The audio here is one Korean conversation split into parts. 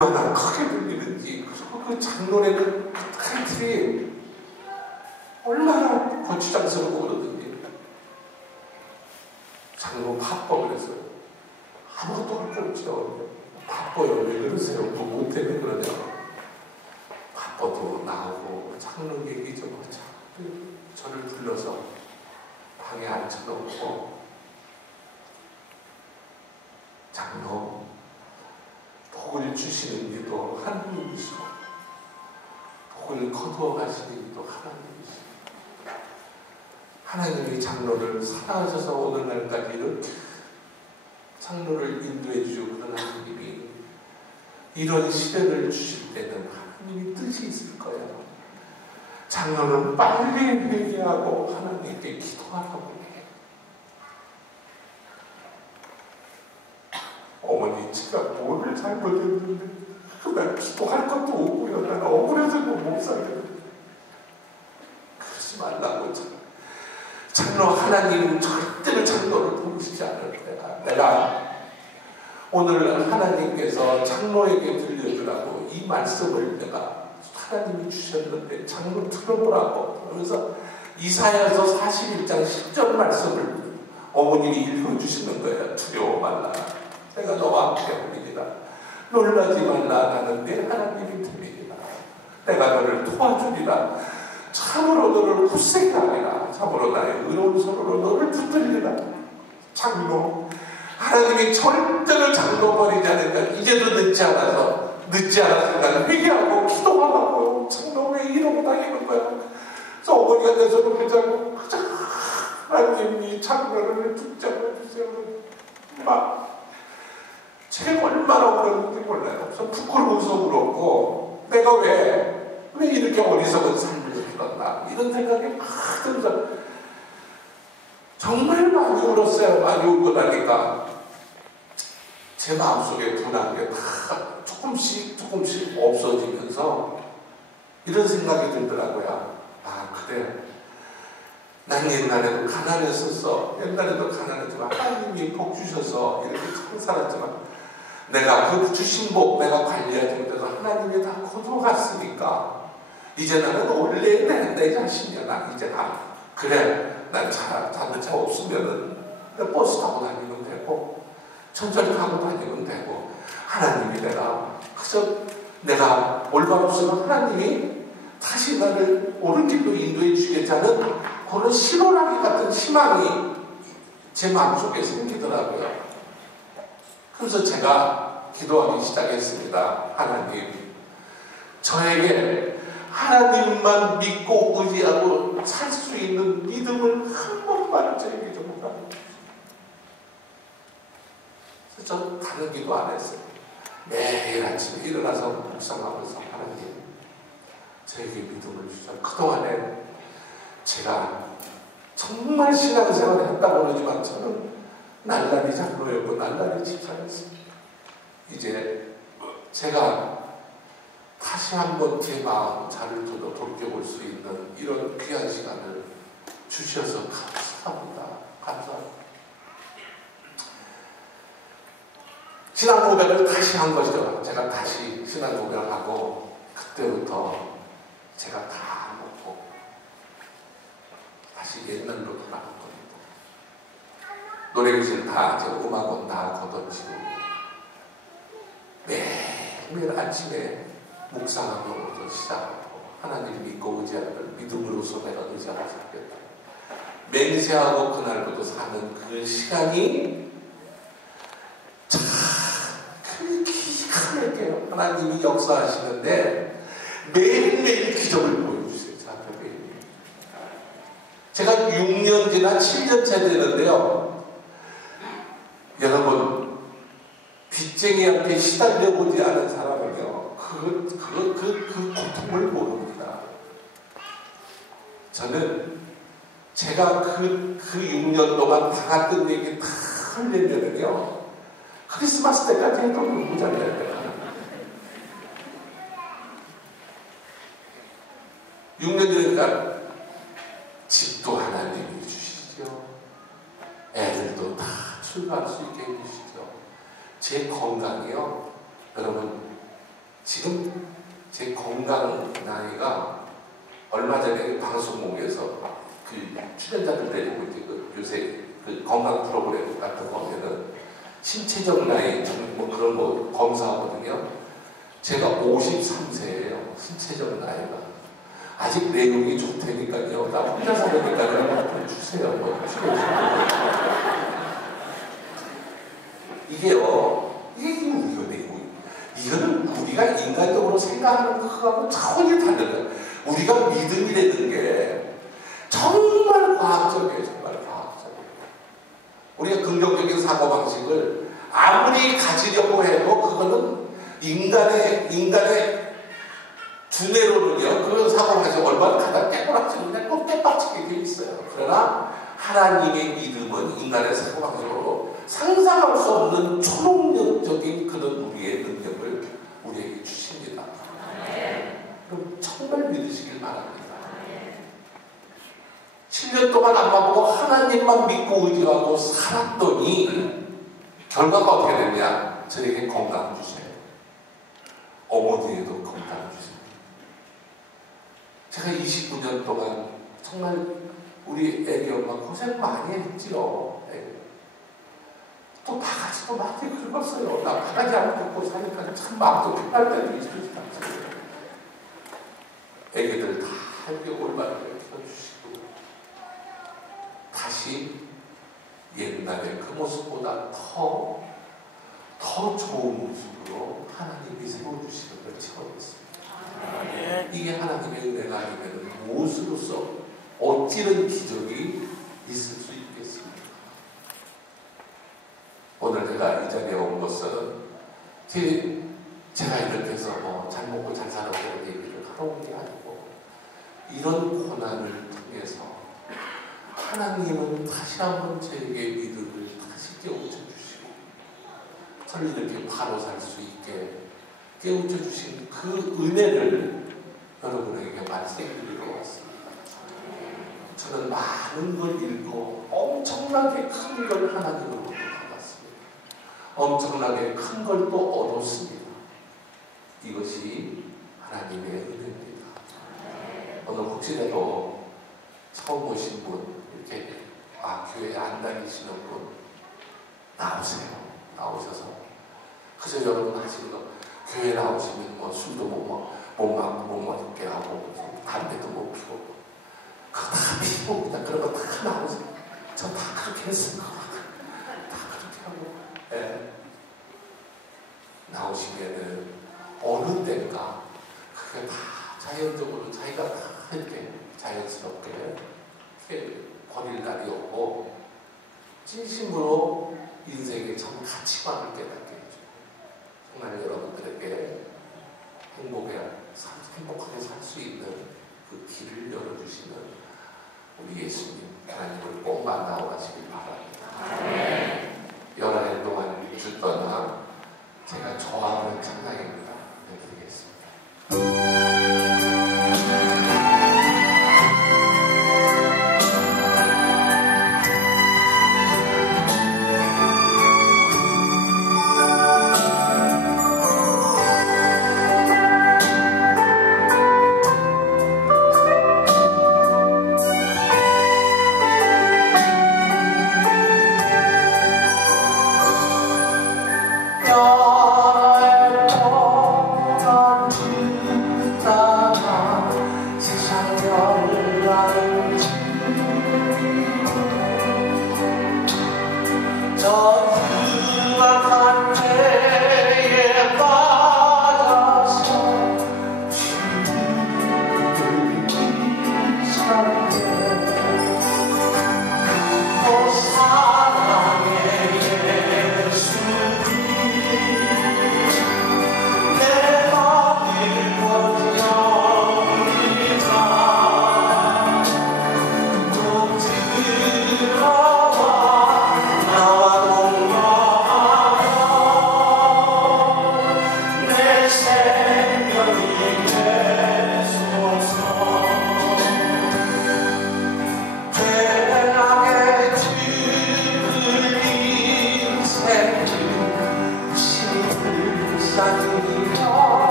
얼마나 크게 그리고 그 장로의 그 타이틀이 얼마나 고추장스럽고 그러든지 장로 바빠 그래서 아무것도 할 게 없죠. 바빠요 왜 그러세요? 누구 때문에 그러냐 바빠도 나오고 장로 얘기 좀 하자. 저를 불러서 방에 앉혀놓고 장로 주시는 이도 하나님이시고 복을 거두어 가시는 이도 하나님이시고 하나님이 장로를 사랑하셔서 오늘날까지 이렇게 장로를 인도해 주시고 그런 하나님이 이런 시대를 주실 때는 하나님이 뜻이 있을 거예요. 장로는 빨리 회개하고 하나님께 기도하라고. 어머니 제가 잘못했는데 난 기도할 것도 없고요. 난 억울해서 못 살겠는데 그러지 말라고 장로 하나님은 절대로 장로를 보시지 않을 거야. 내가 오늘 하나님께서 장로에게 들려주라고 이 말씀을 내가 하나님이 주셨는데 장로 들어보라고 그래서 이사야서 41장 10절 말씀을 어머님이 읽어주시는 거예요. 두려워 말라. 내가 너와 함께 합니다. 놀라지 말라 나는 내 하나님이 됨이니라. 내가 너를 도와주리라. 참으로 너를 굳세게 하리라. 참으로 나의 의로운 손으로 너를 붙들리라. 장로 하나님이 절대로 장로 버리지 않으니까 이제도 늦지 않아서 늦지 않았으니까 회개하고 기도하라고 장로 왜 이러고 다니는 거야. 그래서 어머니가 내 손을 붙잡고 하나님이 장로를 붙잡아 주세요. 막 제가 얼마나 울었는지 몰라요. 그래서 부끄러워서 울었고, 내가 왜, 왜 이렇게 어리석은 삶을 살았나. 이런 생각이 막 들면서, 정말 많이 울었어요. 많이 울고 나니까. 제 마음속에 분한 게 다 조금씩 조금씩 없어지면서, 이런 생각이 들더라고요. 아, 그래. 난 옛날에도 가난했었어. 옛날에도 가난했지만 하나님이 복 주셔서 이렇게 잘 살았지만 내가 그 주신 복 내가 관리하지 못해서 하나님이 다 거둬갔으니까 이제 나는 원래 내, 내 자신이야. 나 이제 아 그래 난 차, 자동차 없으면은 버스 타고 다니면 되고 천천히 가고 다니면 되고 하나님이 내가 그저 내가 올바로 없으면 하나님이 다시 나를 옳은 길로 인도해 주겠다는 그런 신호라기 같은 희망이 제 마음속에 생기더라고요. 그래서 제가 기도하기 시작했습니다. 하나님, 저에게 하나님만 믿고 의지하고 살 수 있는 믿음을 한 번만 저에게 좀 해라. 그래서 저 다른 기도 안 했어요. 매일 아침에 일어나서 묵상하면서 하나님, 저에게 믿음을 주셔. 그동안에 제가 정말 신앙생활을 했다고 그러지만 저는 날라리 장로였고 날라리 집사였습니다. 이제 제가 다시 한번 제 마음 자를 두고 돌려볼 수 있는 이런 귀한 시간을 주셔서 감사합니다. 감사합니다. 신앙 고백을 다시 한 것이죠. 제가 다시 신앙 고백을 하고 그때부터 제가 다 먹고 다시 옛날로 돌아간 겁니다. 노래교실 다, 제 음악원 다 걷어치고 매일 아침에 묵상하고 시작하고 하나님 믿고 의지하는 믿음으로서 내가 의지하고 살겠다. 맹세하고 그날부터 사는 그 시간이 참 크게 하나님이 역사하시는데 매일매일 기적을 보여주세요. 저한테 매일. 제가 6년 지나 7년차 되는데요. 여러분, 빚쟁이 한테 시달려 보지 않은 사람은요, 그, 그, 그, 그 고통을 모릅니다. 저는 제가 그, 그 6년 동안 당했던 얘기 다 흘리면은요, 크리스마스 때까지 해도 너무 잘해요. 6년 전니 제 건강이요. 여러분 지금 제 건강 나이가 얼마 전에 방송국에서 그 출연자들 데리고 이제 그 요새 그 건강 프로그램 같은 거 보면은 신체적 나이 뭐 그런 거 검사하거든요. 제가 53세예요. 신체적 나이가. 아직 내용이 좋다니까요. 나 혼자 사니까 좀 주세요. 뭐 이게요. 이게 우리가 내용. 이거는 우리가 인간적으로 생각하는 것하고 차원이 거예요. 우리가 믿음이라는 게 정말 과학적이에요. 정말 과학적이에요. 우리가 긍정적인 사고방식을 아무리 가지려고 해도 그거는 인간의, 인간의 두뇌로는요, 그런 사고방식 얼마나 가장 깨꼬락지는데 꼭 깨빡치게 돼 있어요. 그러나 하나님의 믿음은 인간의 사고방식으로 상상할 수 없는 초능력적인 그런 우리의 능력을 우리에게 주십니다. 그럼 정말 믿으시길 바랍니다. 7년 동안 안만 보고 하나님만 믿고 의지하고 살았더니 결과가 어떻게 됐냐? 저에게 건강 주세요. 어머니에도 건강 주세요. 제가 29년 동안 정말 우리 애기 엄마 고생 많이 했지요. 또또 많이 긁었어요. 나 바가지 안 긁고 사니까 참 마음도 편할 때도 않습니까? 애기들 다 함께 올바르게 키워주시고 다시 옛날의 그 모습보다 더, 더 좋은 모습으로 하나님이 세워주시는 걸 체험했습니다. 이게 하나님의 은혜가 아니면 무엇으로서 어찌는 기적이 있을 수 있겠습니까? 오늘 제가 이 자리에 온 것은 제, 제가 이렇게 해서 뭐 잘 먹고 잘 살았다는 얘기를 하러 온 게 아니고 이런 고난을 통해서 하나님은 다시 한번 저에게 믿음을 다시 깨우쳐 주시고 저를 이렇게 바로 살 수 있게 깨우쳐 주신 그 은혜를 여러분에게 말씀드리러 왔습니다. 저는 많은 걸 읽고 엄청나게 큰걸 받았습니다. 엄청나게 큰 걸 또 얻었습니다. 이것이 하나님의 은혜입니다. 오늘 혹시라도 처음 오신 분, 이렇게 아 교회 안 다니시는 분 나오세요. 나오셔서 그저 여러분 하시는 거 교회 나오시면 뭐 술도 못 먹, 못, 먹, 못 먹게 하고 담배도 못 피우고 그거 다 피웁니다. 그런 거 다 나오세요. 저 다 그렇게 했습니다. 다 그렇게 하고 네. 나오시면은 어느 때인가 그게 다 자연적으로 자기가 다 이렇게 자연스럽게 이렇게 버릴 날이 없고 진심으로 인생의 참 가치관을 깨닫게 해주고 정말 여러분들에게 행복에 행복하게 살 수 있는 그 길을 열어주시는 우리 예수님 하나님을 꼭 만나고 가시길 바랍니다. 여러 해 동안 주 떠나 제가 좋아하는 찬양입니다. 드리겠습니다.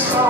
song.